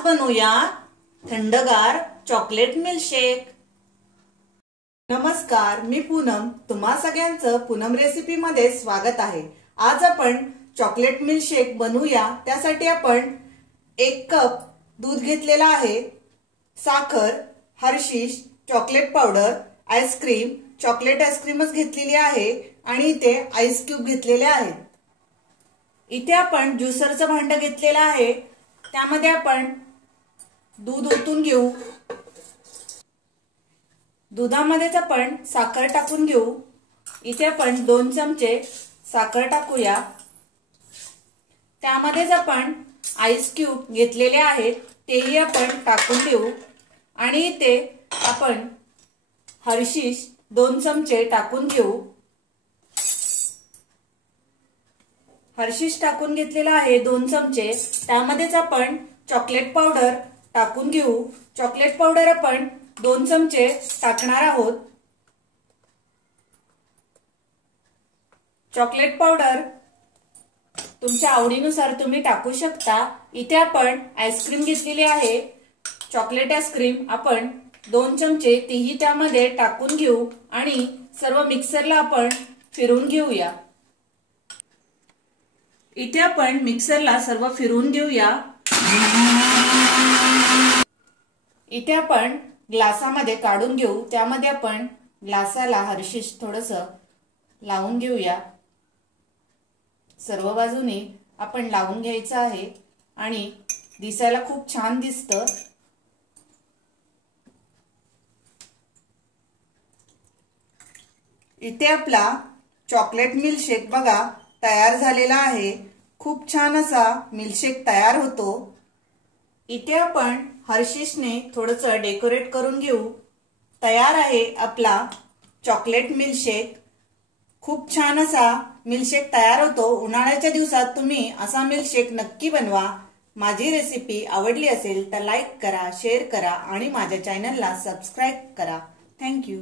आज बनवूया थंडगार चॉकलेट मिल्कशेक। नमस्कार, मी पूनम। तुम्हा सगळ्यांचं पूनम रेसिपी मध्ये स्वागत आहे। आज आपण चॉकलेट मिल्कशेक बनवूया। त्यासाठी आपण 1 कप दूध घेतलेला आहे, साखर, Hershey's, chocolate powder, ice cream, chocolate आईस्क्रीमच घेतलेली आहे आणि इथे आईस क्यूब घेतलेले आहेत। इथे आपण ज्युसरचं भांड घेतलेलं आहे, त्यामध्ये आपण दूध ओतून घेऊ। दुधामध्येच आपण साखर टाकून घेऊ। इथे आपण 2 चमचे साखर टाकूया। त्यामध्येच आपण आईस क्यूब घेतलेले आहेत, तेही आपण टाकून देऊ आणि इथे आपण हर्षीज 2 चमचे टाकून घेऊ। हर्षीज टाकून घेतलेला आहे 2 चमचे। त्यामध्येच आपण चॉकलेट पावडर टाकून घेऊ। चॉकलेट पावडर आपण 2 चमचे टाकणार आहोत। चॉकलेट पावडर तुमच्या आवडीनुसार तुम्ही टाकू शकता। इथे आपण आईस्क्रीम घेतलेली आहे, चॉकलेट आईस्क्रीम आपण 2 चमचे तीही त्यामध्ये टाकून घेऊ आणि सर्व मिक्सरला आपण फिरवून घेऊया। इथे आपण मिक्सरला सर्व फिरवून घेऊया। इथे आपण ग्लासामध्ये काढून घेऊ। त्यामध्ये आपण ग्लासाला हर्षीज थोडंसं लावून घेऊया। सर्व बाजूने आपण लावून घ्यायचं आहे आणि दिसायला खूप छान दिसतं। इथे आपला चॉकलेट मिल्कशेक बघा तयार झालेला आहे। खूप छान असा मिल्कशेक तयार होतो। इथे आपण हर्षीजने थोडंसं डेकोरेट करून घेऊ। तयार आहे आपला चॉकलेट मिल्कशेक। खूप छान असा मिल्कशेक तयार होतो। उन्हाळ्याच्या दिवसात तुम्ही असा मिल्कशेक नक्की बनवा। माझी रेसिपी आवडली असेल तर लाईक करा, शेअर करा आणि माझ्या चॅनलला सबस्क्राइब करा। Thank you.